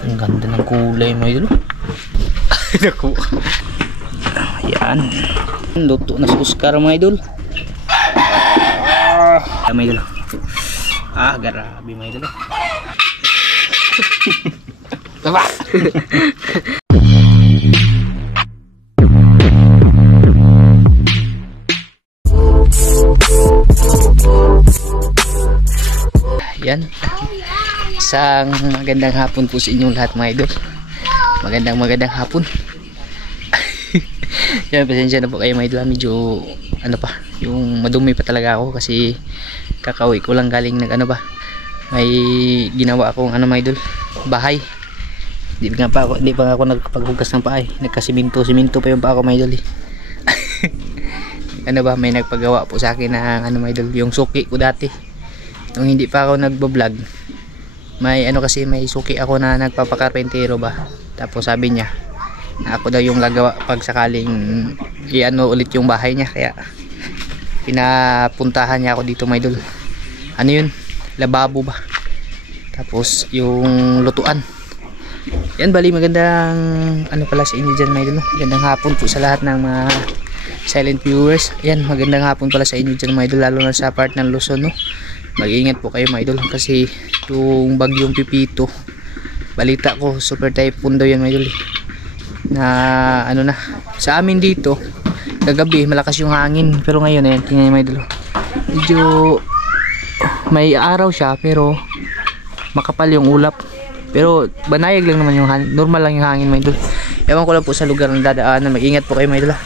Ang ganda ng kulay mga idol. Naku. Ayan. Luto na si Oscar mga idol. Mga idol. Grabe mga idol. Tama. Yan. Isang magandang hapon po sa inyong lahat mga idol. Magandang hapon. Yan, pasensya na po kayo mga idol. Medyo ano pa, yung madumi pa talaga ako kasi kakauwi ko lang galing may ginawa akong mga idol, bahay. Hindi pa ako nagpaghugas ng paa. Nagkasiminto pa yung paa ko mga idol. May nagpagawa po sa akin ng mga idol, yung suki ko dati. Nung hindi pa ako nagbo-vlog, may may suki ako na nagpapakarpentero ba. Tapos sabi niya na ako daw yung gagawa pag sakaling ulit yung bahay niya, kaya pinapuntahan niya ako dito mga idol. Ano yun? Lababo ba? Tapos yung lutuan. Yan, bali magandang pala sa inyo dyan mga idol. Magandang hapon po sa lahat ng mga silent viewers. Yan, magandang hapon pala sa inyo dyan mga idol, lalo na sa part ng Luzon, no? Mag-iingat po kayo mga idol kasi yung bagyong Pipito, balita ko super typhoon daw yan mga idol, na sa amin dito kagabi malakas yung hangin, pero ngayon ayan, tingnan mga idol, medyo may araw siya pero makapal yung ulap, pero banayag lang naman yung hangin, normal lang yung hangin mga idol. Ewan ko lang po sa lugar ng dadaanan, mag-ingat po kayo mga idol.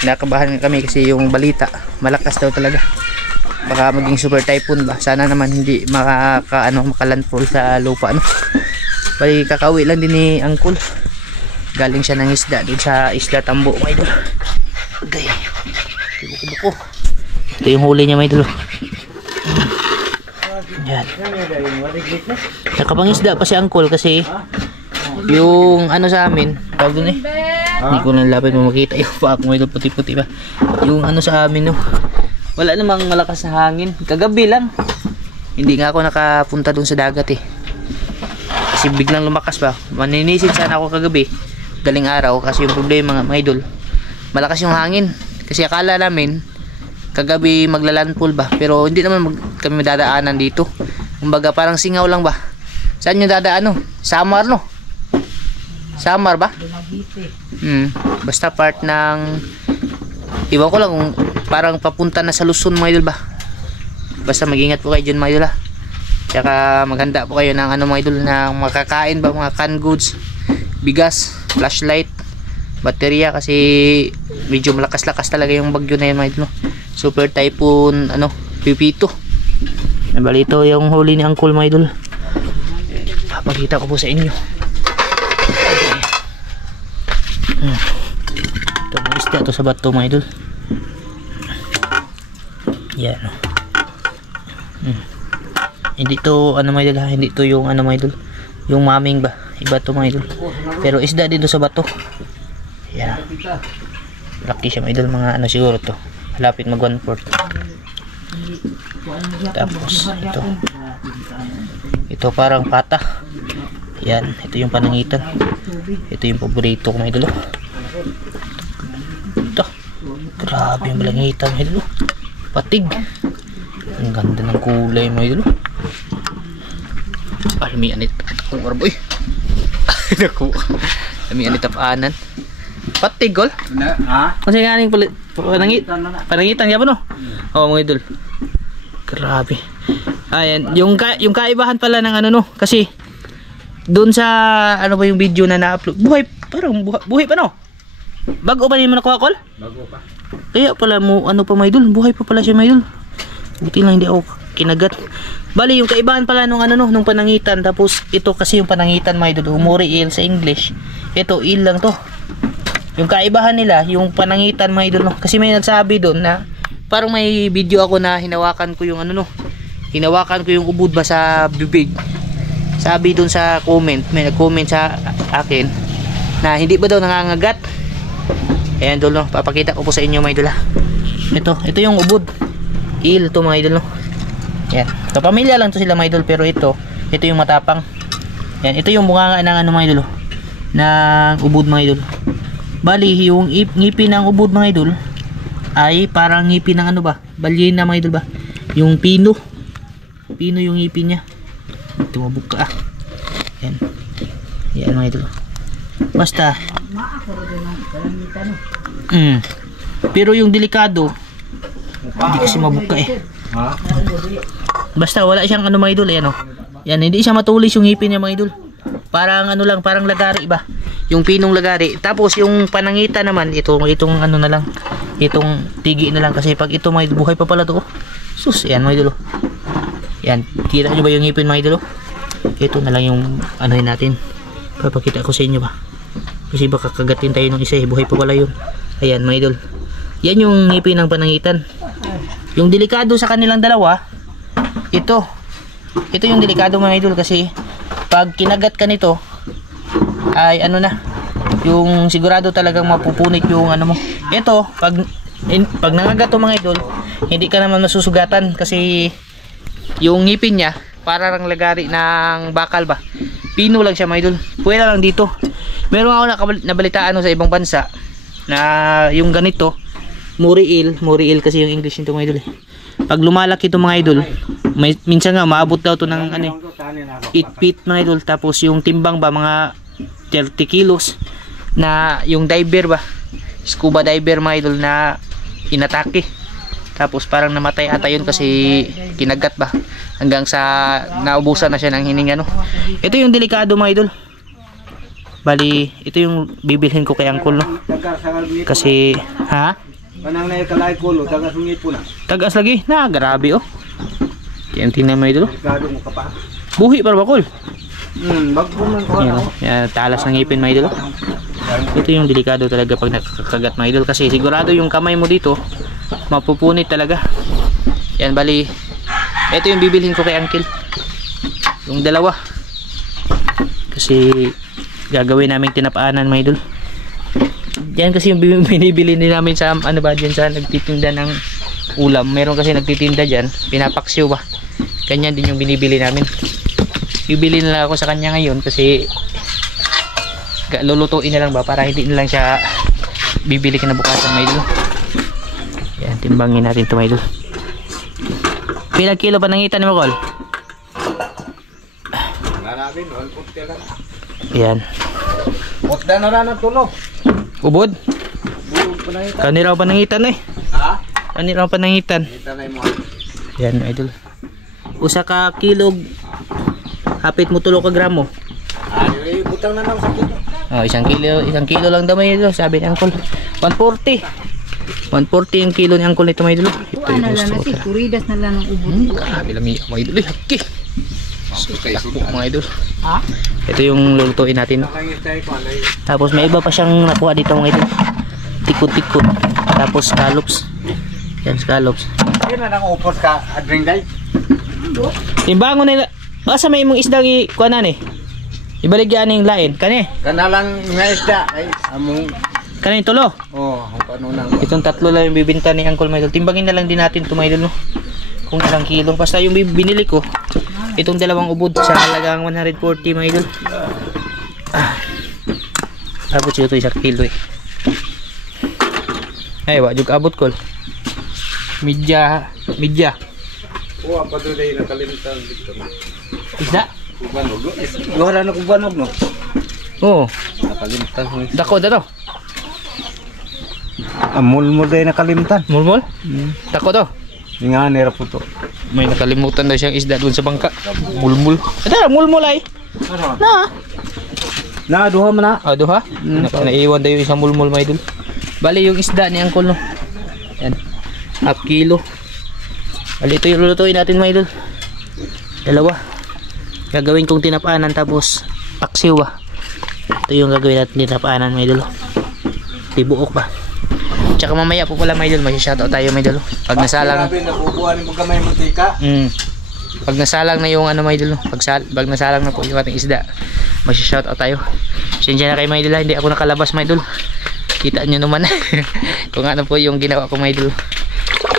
Nakabahan kami kasi yung balita malakas daw talaga, baka maging super typhoon ba. Sana naman hindi makalandfall sa lupa, no? Bali kakauwi lang din ni Uncle, galing siya ng isda doon sa Isla Tambo mga idol. Okay, buko. Ito yung huli niya mga idol. Yan, nakapangisda pa si Uncle kasi yung sa amin tawag doon hindi ko nalapit mo makita yung pa ako mga idol, puti-puti ba yung sa amin, no? Wala namang malakas na hangin. Kagabi lang. Hindi nga ako nakapunta dun sa dagat kasi biglang lumakas ba. Maninisid sana ako kagabi, galing araw, kasi yung problema nga mga idol, malakas yung hangin. Kasi akala namin kagabi maglalandfall ba, pero hindi naman kami madadaanan dito. Kumbaga parang singaw lang ba. Saan yung dadaan, no? Samar, no? Samar ba? Basta part ng, iwan ko lang kung parang papunta na sa Luzon mga idol ba. Basta mag-ingat po kayo dyan mga idol ha. Tsaka maghanda po kayo ng mga idol, na makakain ba, mga canned goods, bigas, flashlight, baterya, kasi medyo malakas-lakas talaga yung bagyo na yun mga idol, no? Super typhoon Pipito. Nabalito yung huli ni Uncle mga idol, papakita ko po sa inyo. Ito mga isda to sa bato mga idol. Yan, no? Hindi to mga idol, hindi to yung mga idol, yung maming ba, iba to mga idol, pero isda dito sa bato. Yan, laki siya mga idol, mga siguro to malapit mag 1/4. Tapos ito parang pata. Yan, ito yung panangitan, ito yung paborito ko mga idol. Ito, grabe yung balangitan mga idol, patig. Ang ganda ng kulay mga idol. May anit akong orboy. Naku, may anit apanan. Patig gol. Kasi nga ning panangitan ya ba, no? Oh mga idol, grabe. Ayan, yung kaibahan pala ng no, kasi doon sa ba yung video na na-upload, buhay pa, no? Bago pa niyo nakuha, Kol? Bago pa. Kaya pala mo pa mga idol, buhay pa pala siya mga idol. Buti lang hindi ako kinagat. Bali yung kaibahan pala nung nung panangitan, tapos ito kasi yung panangitan mga idol, umuri il sa English. Ito il lang to. Yung kaibahan nila, yung panangitan mga idol, no? Kasi may nagsabi doon na parang may video ako na hinawakan ko yung hinawakan ko yung ubod ba sa bibig. Sabi doon sa comment, may nag-comment sa akin na hindi ba daw nangangagat. Ayan idol, no? Papakita ko po sa inyo mga idol ha. Ito yung ubod. Il to mga idol, no? Yan. Kapamilya lang to sila mga idol, pero ito yung matapang. Yan, ito yung bunganga ng ano mga idol, ng ubod mga idol. Bali, yung ngipin ng ubod mga idol ay parang ngipin ng ano ba? Balyena mga idol ba? Yung pino. Pino yung ngipin niya. Tumabog ka ah. Yan. Yan mga idol. Basta. Pero yung delikado, hindi kasi mabuka eh. Basta wala siyang ano mga idol, ayan o. Yan, hindi siya matulis yung ngipin niya mga idol. Parang ano lang, parang lagari ba? Yung pinong lagari. Tapos yung panangita naman, itong ano na lang. Itong tigi na lang kasi pag ito mga idol, buhay pa pala to. Sus, ayan mga idol. Yan, kita nyo ba yung ngipin mga idol? Ito na lang yung anuhin natin. Papakita ko sa inyo ba. Kasi baka kagatin tayo ng isa eh, buhay pa pala yun. Ayan mga idol. Yan yung ngipin ng panangitan. Yung delikado sa kanilang dalawa, ito yung delikado mga idol kasi pag kinagat ka nito ay ano na, yung sigurado talagang mapupunit yung ano mo. Ito pag nangagat to mga idol, hindi ka naman masusugatan kasi yung ngipin niya parang lagari ng bakal ba, pino lang siya mga idol. Pwede lang dito. Meron ako nabalitaan sa ibang bansa na yung ganito Muriil kasi yung English nito mga idol eh. Pag lumalaki ito mga idol, minsan nga maabot daw to ng ano, 8 feet mga idol. Tapos yung timbang ba mga 30 kilos na yung diver ba, scuba diver mga idol na inatake. Tapos parang namatay ata yun kasi kinagat ba hanggang sa naubusan na siya ng hininga no. Ito yung delikado mga idol. Bali, ito yung bibilhin ko kay Uncle no. Kasi ha? Kanang na kalay kulo, tagas ngit po na. Tagas lagi? Na, grabe oh. Tingnan mo idol. Delikado mo ka pa. Buhi para ba kol? Bagpo man ko. Yan, talas ng ngipin mga idol. Ito yung delikado talaga pag nakakagat mga idol kasi sigurado yung kamay mo dito mapupunit talaga. Yan bali. Ito yung bibilhin ko kay Uncle. Yung dalawa. Kasi gagawin naming tinapaanan mga idol. Yan kasi yung binibili din namin sa ano ba diyan sa nagtitinda ng ulam. Meron kasi nagtitinda diyan, pinapaksiw ba. Ganyan din yung binibili namin. Bibili na lang ako sa kanya ngayon kasi lulutuin na lang ba para hindi na lang siya bibili kinabukasan mga idol. Yan, timbangin natin ito mga idol. Pilang kilo pa nangitan mo kol? Namin 140 lang. Yan. Putda na ra na tulo. Ubod? Ubod pa na ito. Kaniraw pa nangitan eh. Ha? Kaniraw pa nangitan. Kita na mo. Yan idol. Usa ka kilog hapit mo 3 ka gramo. Ay, butang na lang sa kilo. Oh, isang kilo lang daw may idol, sabi ni Uncle. 140. 140 yung kilo ni Uncle nito may idol. Ito yung gusto ko. Kuridas na lang ng ubod. Grabe lang mga idol. Haki. Mga idol. Ha? Ito yung lulutuin natin. Tapos may iba pa siyang nakuha dito mga idol. Tikot-tikot. Tapos scallops. Yan scallops. Yan na nang upos ka adring day. Timbangon nila. Asa may imong isda kuanan eh. Ibaligyan ning lain kani. Kana lang nga isda ay among Kani tulo. oh, paano nang Itong tatlo lang yung bibinta ni Uncle Michael. Timbangin na lang din natin ito mga idol no. Kung ilang kilo. Basta yung binili ko, itong dalawang ubod sa halagang 140 mga idol. Abot siya ito 1 kilo eh. Ay, wajug abot kol. Midya. oh, pa do day nakalimutan dito. Isda? Kubanog. Wala na kubanog no. Oo. Nakalimutan ko. Dako daw. Amul day nakalimutan. Mulmul? Dako daw. Nga nera po to. May nakalimutan daw siyang isda doon sa bangka. Mulmul. Ada mulmul ay. Na. Na duha man na. Ah, duha? Naiwan daw yung isang mulmul mga idol. Bali yung isda ni Uncle no. Yan. 1/2 kilo. Bali ito yung lulutuin natin mga idol. Dalawa. Gagawin kong tinapaanan tapos paksiw ba. Ito yung gagawin natin tinapaanan mga idol. Tibuok ba. Tsaka mamaya po pala mga idol, mag-shoutout tayo mga idol. Pag nasalang nakukuha ni mga may mantika. Pag nasalang na yung ano mga idol, pag nasalang na po yung ating isda, mag-shoutout tayo. Sensya na kayo mga idol, hindi ako nakalabas mga idol. Kita nyo naman kung ano po yung ginawa ko mga idol.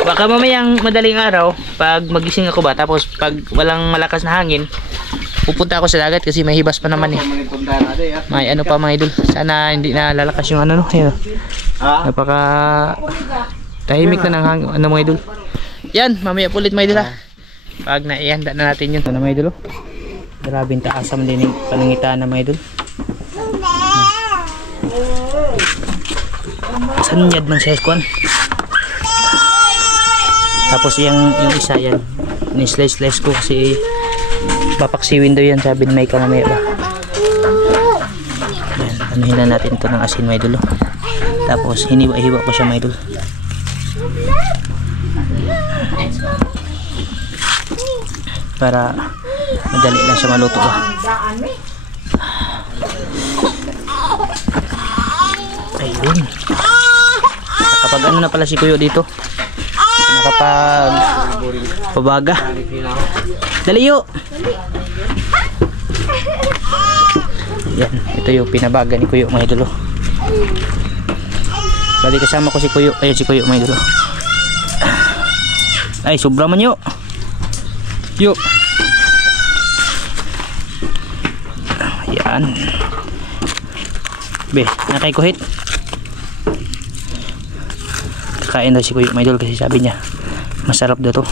Baka mamayang madaling araw, pag magising ako ba, tapos pag walang malakas na hangin, pupunta ako sa dagat kasi may hibas pa naman eh. May ano pa mga idol. Sana hindi na lalakas yung ano no. Yan. Napaka tahimik na ng ano mga idol. Yan, mamaya po ulit mga idol ha. Pag naihanda na natin yun. Ito na mga idol. Grabe yung taasam din yung panangitaan na mga idol. Sanyad man siya kwan. Tapos yung isa yan, ni-slice ko kasi papaksiwin daw yan, sabi ni Mike mamaya ba. Yan, anuhin na natin ito ng asin mga idol. Tapos hiniwa-hiwa ko siya mga idol. Para madali lang siya maluto ba. Ayun. Kapag ano na pala si Kuyo dito, nakapag pabaga. Dali yo. Yan, ito yung pinabaga ni Kuyo mga idolo. Bali kasama ko si Kuyo. Ayun si Kuyo mga idolo. Ay sobra man yo. Yo. Yan. Be, nakay kuhit. Kain daw si Kuyo mga idol kasi sabi niya masarap daw to.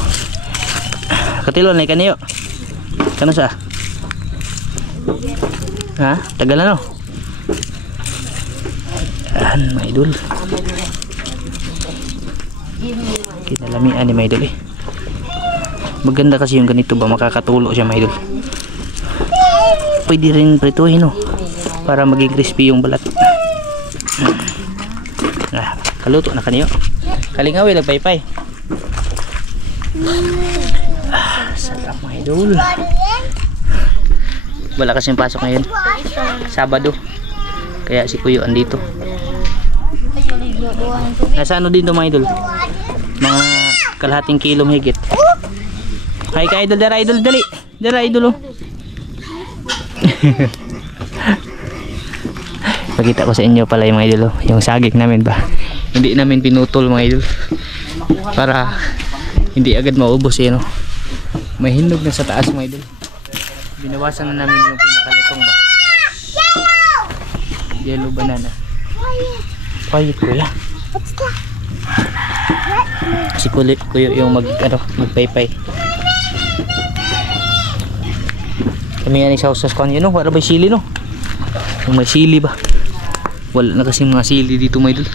Katilon na ikaniyo. Kano sa? Ha? Tagal na no? Yan mga idol. Kinalamian ni mga idol eh. Maganda kasi yung ganito ba, makakatulo siya mga idol. Pwede rin prituhin no, para maging crispy yung balat. Kaluto na kaniyo. Kalingawi nagpaypay. Sarap mga idol. Wala kasing pasok ngayon, Sabado, kaya si Kuyo andito. Nasa ano din to mga idol, mga kalahating kilo higit. Hay ka idol, dara idol, dali dara idol oh. Pakita ko sa inyo pala yung mga idol oh, yung saging namin ba, hindi namin pinutol mga idol para hindi agad maubos eh no. May hinog na sa taas mga idol. Binawasan na namin yung pinakalutong ba, yellow banana. Quiet kuya. Si Kuyo yung magpaypay. Kami yan isaw-saw ko yun no, wala ba sili no? Kung may sili ba, wala na kasing mga sili dito mga idol,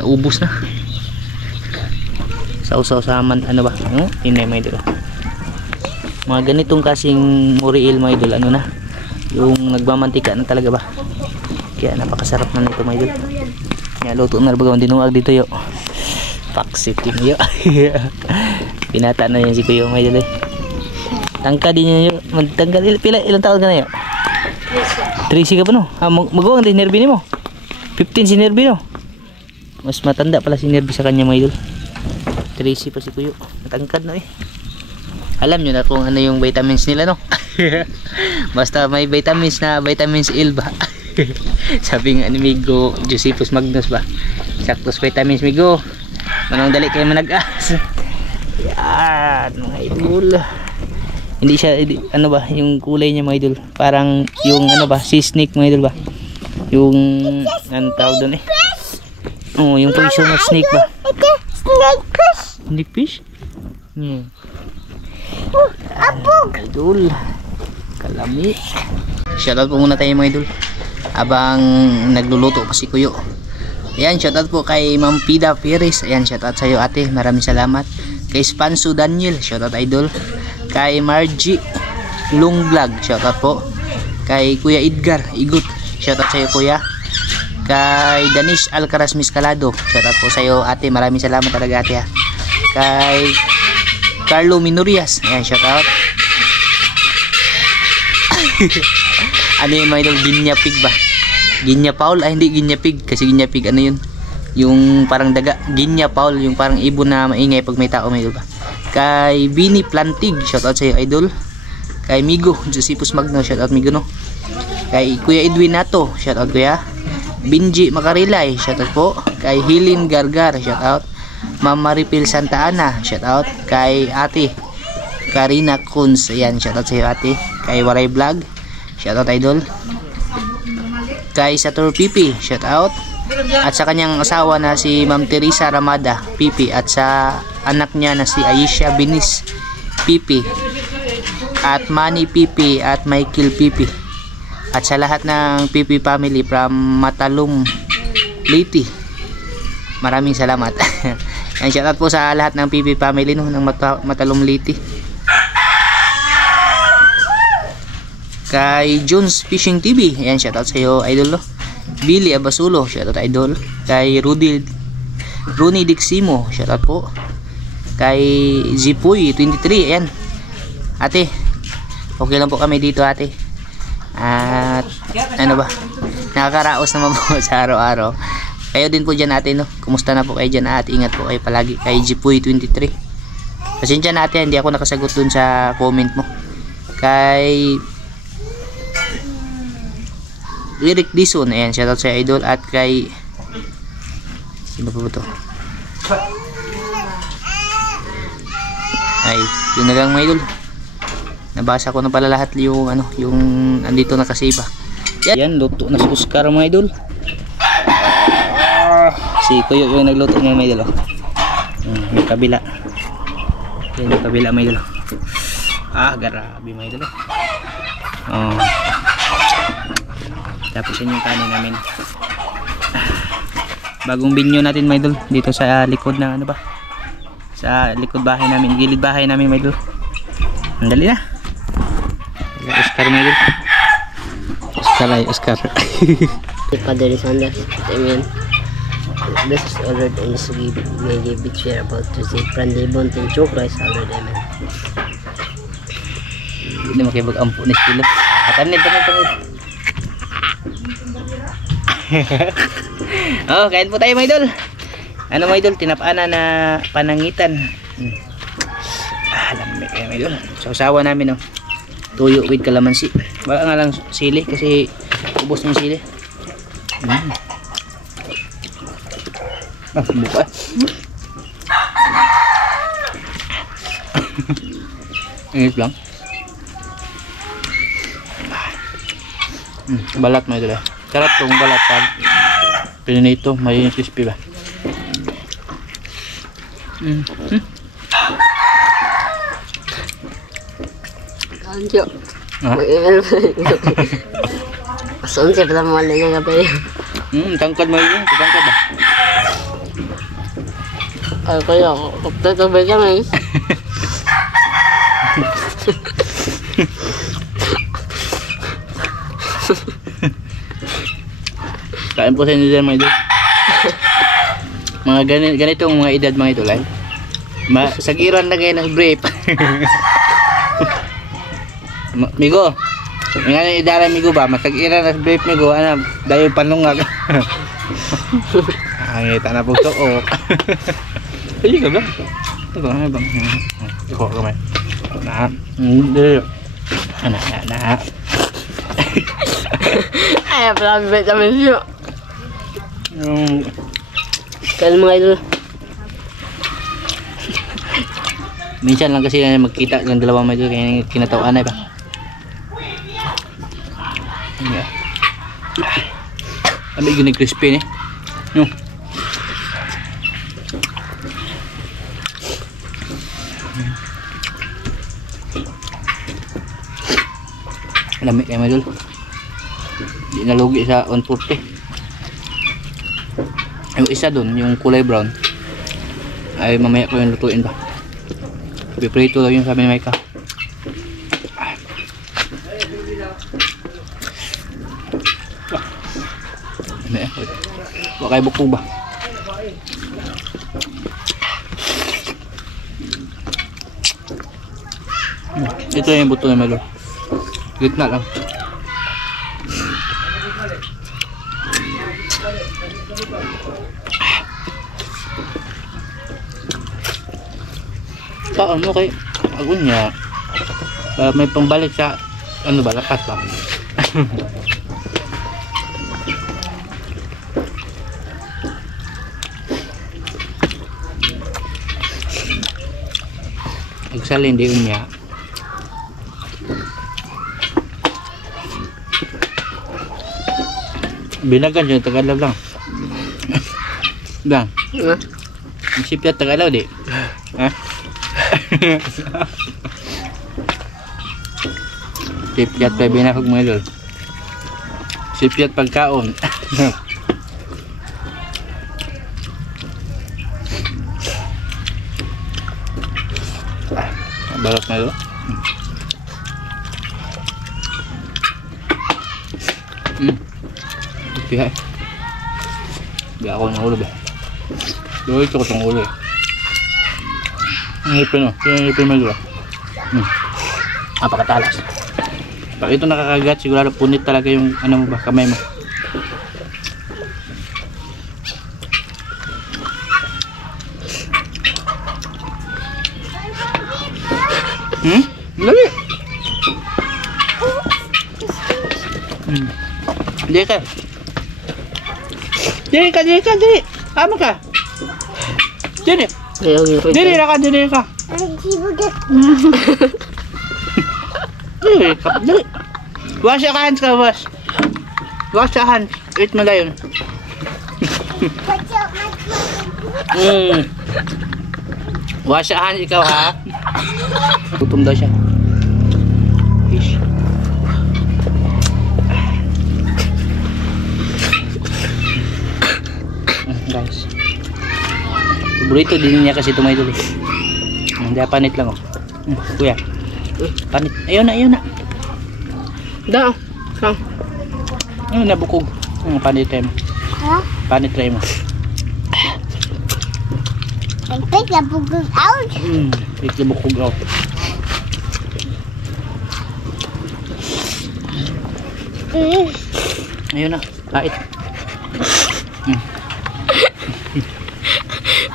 naubos na. Sausaw sa ano ba, inay mga idol. Mga ganitong kasing muriil mga idol, ano na, yung nagmamantika na talaga ba, kaya napakasarap na nito mga idol. Kaya luto na bagawang dinuag dito yo, paksit yun yo. Pinata na yan si Kuyo mga idol eh. Tangka din yun yo, magtangka ilang taon ka na yo? 13 ka pa no? Magawang din nervi mo 15 si nervi no? Mas matanda pala si nervi sa kanya mga idol. 13 pa si Kuyo, matangkad na eh. Alam nyo na kung ano yung vitamins nila no. Basta may vitamins na vitamins L ba. Sabi nga ni Migo Josephus Magnus ba, saktos vitamins Migo, manong dali kayo managas. Yan mga idol. Hindi siya ano ba yung kulay niya mga idol, parang yung ano ba, sea snake mga idol ba, yung ano tawag doon eh, oh yung poisonous snake ba, snake fish, snake fish. Idol kalami. Shoutout po muna tayo mga idol habang nagluluto pa si Kuyo. Ayan, shoutout po kay Ma'am Pida Perez. Ayan, shoutout sa iyo ate, maraming salamat. Kay Spanso Daniel, shoutout idol. Kay Margie Long Vlog, shoutout po. Kay Kuya Edgar Igut, shoutout sa iyo kuya. Kay Danish Alcaraz Miscalado, shoutout po sa iyo ate, maraming salamat talaga ate ha. Kay Carlo Minurias, ayan, shoutout. Ano yung mga idol, Ginya Pig ba? Ginya Paul, ay hindi Ginya Pig, kasi Ginya Pig ano yun, yung parang daga. Ginya Paul, yung parang ibon na maingay pag may tao mga idol ba. Kay Bini Plantig, shoutout sa iyo idol. Kay Migo Josephus Magno, shoutout Migo no. Kay Kuya Edwin Nato, shoutout kuya. Binji Makarilay, shoutout po. Kay Hilin Gargar, shoutout. Ma'am Maripil Santa Ana, shoutout. Kay ate Karina Kunz, ayan, shoutout sa iyo ate. kay Waray Vlog, shoutout idol. Kay Satur Pipi, shoutout. At sa kanyang asawa na si Ma'am Teresa Ramada Pipi, at sa anak niya na si Aisha Binis Pipi, at Manny Pipi at Michael Pipi, at sa lahat ng Pipi family from Matalum Liti, maraming salamat. Yan, shoutout po sa lahat ng Pipi family no, ng Matalum Liti. Kay Jones Fishing TV, ayan, shoutout sa iyo idol no. Billy Abasulo, shoutout idol. Kay Rooney Diximo, shoutout po. Kay Zipoy 23, ayan. Ate, okay lang po kami dito ate. At ano ba, nakakaraos naman po sa araw-araw. Kayo din po dyan ate no, kumusta na po kayo dyan at ingat po kayo palagi. Kay Zipoy 23, pasensya na ate, hindi ako nakasagot dun sa comment mo. Kay Eric Dison, ayan, shoutout sa idol. At kay sino po ito? Ay, yun na lang mga idol. Nabasa ko na pala lahat yung ano, yung andito nakasiba. Yan, luto na si Oscar mga idol. Si Kuyo yung nagluto niya mga idol. Yung kabila. Yan yung kabila mga idol. Grabe mga idol. Tapos yun yung kanin namin. Bagong binyo natin mga idol dito sa likod ng ano ba, sa likod bahay namin, gilid bahay namin mga idol. Andali na Oscar mga idol. Oscar Father Sanders, amen. This is ordered on the Sugi Media Beach we are about to say Prandibon Tincho Christ ordered, amen. Hindi makibag-ampo na sila. Tanid. Kain po tayo mga idol. Ano mga idol, tinapana na panangitan. Lamig kayo mga idol. Sausawa namin tuyo with kalamansi. Baka nga lang sili kasi ubos ng sili. Buka. Ingit lang. Balat mga idol. Sarap tong balat pag pinito, may crispy ba? Anjo. Saan siya pala mga lang gabi? Tangkad mo yun, tangkad ba? Ay, kaya magtatubay kami. Kain po sa inyo dyan mga idol. Mga ganitong mga edad mga idol ay sagiran na kayo ng brief. Migo, nga na idara migo ba, masagiran na brief migo, ano, dayo panungag. Angita na po suok. Ay ka ba? Ito na bang? Iko ka may. Hindi. Na. Ay, pala vitamin siya. Kaya mga idol. Minsan lang kasi magkita ng dalawang mga idol kaya kinatawaan ay ba? Amig yun yung crispy no? Lamig kayo mga idol. Hindi nalugi sa 140. Yung isa dun, yung kulay brown ay mamaya ko yung lutuin ba. Piprito daw yung sabi ni Micah. Wala kayo bukbog ba? Ito yung buto na malo. Gitna lang. Ano kay agunya may pambalik sa ano ba, lakas ba? Agsalin di unya Binagan siya, Tagalaw lang. Bang, Ha? sipyat Tagalaw di. Ha? Sipyat pa binahog mo idol. Sipyat pagkaon. Balot na idol. Pihak. Biar ako ng ulo ba. Doon ito ko itong ulo eh. Ngipin o. Ngipin mo dito. Napakatalas. Pag ito nakakagat, sigurado punit talaga yung ano mo ba, kamay mo. Lali. Dili ka. Dili ka. Ama ka. Dili. Dili ka. Dili. Wash your hands ka, wash. Wash your hands. Eat mo na yun. Wash your hands ikaw ha. Gutom daw siya. Fish. Guys. Paborito din niya kasi ito may idol eh. Hindi, panit lang oh. Kuya. Panit. Ayun na. Da. Ayun na, bukog. Panit try mo. Ha? Panit try mo. Take the bukog out. Take the bukog out. Ayun na, pait.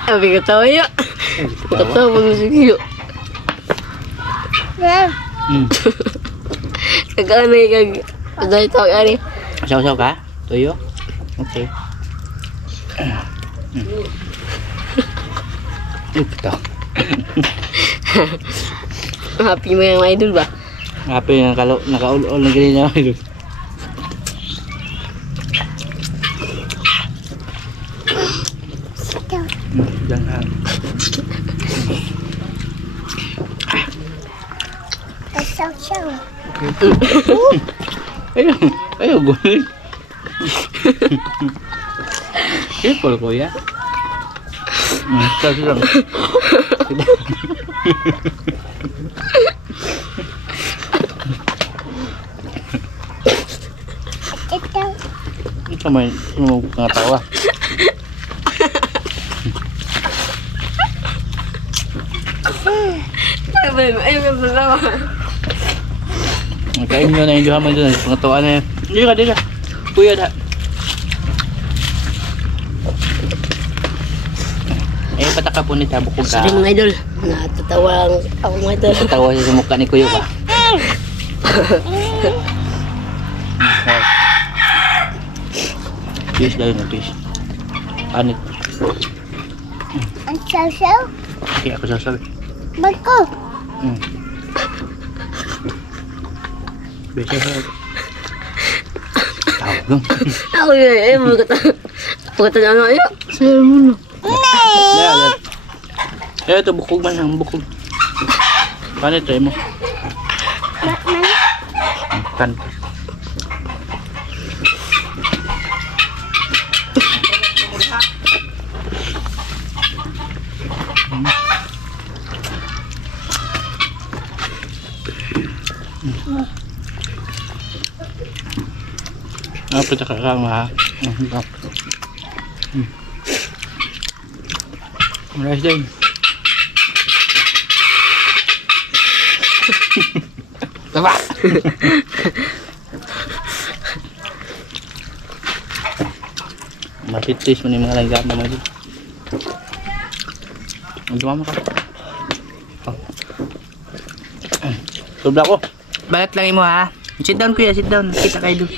Sabi ko tawa ya. Katawa mo sige. Kagana kag dahil tawag ari. Saw ka? Tuyo? Okay. Ito. Happy mo yung idol ba? Happy yung nakaul-ul na ganyan na idol. Jangan. Saw. Ayo guling. Sipol ko ya. Kasi lang. Ito may ngatawa. Ayun ka salawa. Kain nyo na yung duha mo doon. Pangatawa na yan. Hindi ka. Kuya da. Eh, pataka po nita. Bukog ka. Sorry mga idol. Natatawa lang ako mga idol. Tawa siya sa mukha ni Kuya ba? Fish daw yun. Fish. Panit. Ang saw. Okay, ako sasabi. Bako. Biasa saya. Tahu dong. Ako yun. Pagkatan ano yun. Sayo mo na. Ya. Ya itu bukog man ang bukog. Panit try mo. Kan. Apa tak kakak mah? Rice din. Tama. Matitis mo ni mga langgam mo dito. Magduma mo ka. Sobra ko. Balat lang mo ha. Sit down kuya, sit down. Kita kayo doon.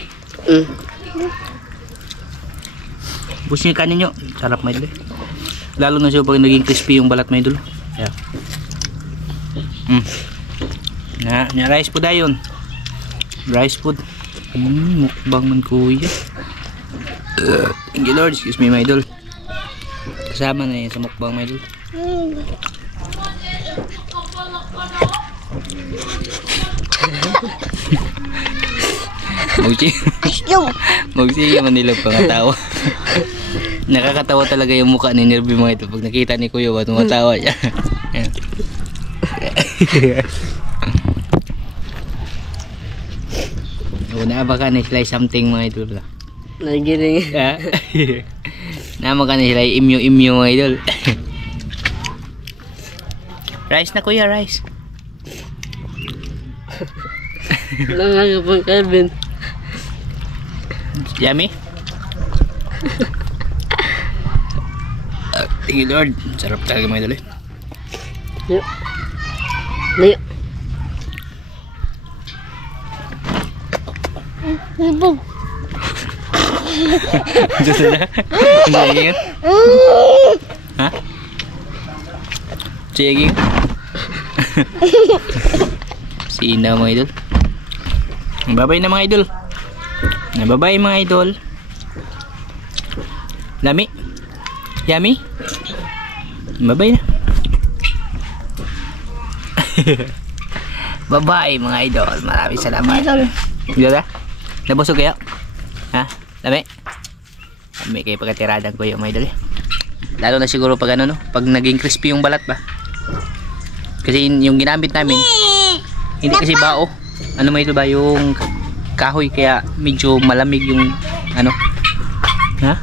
Busin ka ninyo. Sarap may idol. Lalo na siya pag naging crispy yung balat may idol. Yeah. Na rice food ayon. Rice food. Mukbang man kuya. Thank you Lord, excuse me my idol. Kasama na yun sa mukbang my idol. Magsi man nilang pangatawa. Nakakatawa talaga yung mukha ni Nervy mga ito pag nakita ni Kuya ba tumatawa siya. Na ba ka na sila something mga idol ba? Nagiling. Nama ka na sila imyo mga idol. Rice na Kuya, rice. Langang pang Kevin. Yummy? Thank you Lord. Sarap talaga mga idol eh. Layo. Layo. Libog. Gusto na? Hindi yun? Ha? Sige. Sina mga idol. Bye-bye na mga idol. Bye-bye mga idol. Lami? Yummy? Bye-bye na. Bye-bye mga idol. Maraming salamat. Idol na? Nabusog kayo? Ha? Lami? Lami kayo pagkatiradan ko yung mga idol eh. Lalo na siguro pag ano no? Pag naging crispy yung balat ba? Kasi yung ginamit namin hindi kasi bao. Ano may ito ba yung kahoy kaya medyo malamig yung ano? Ha?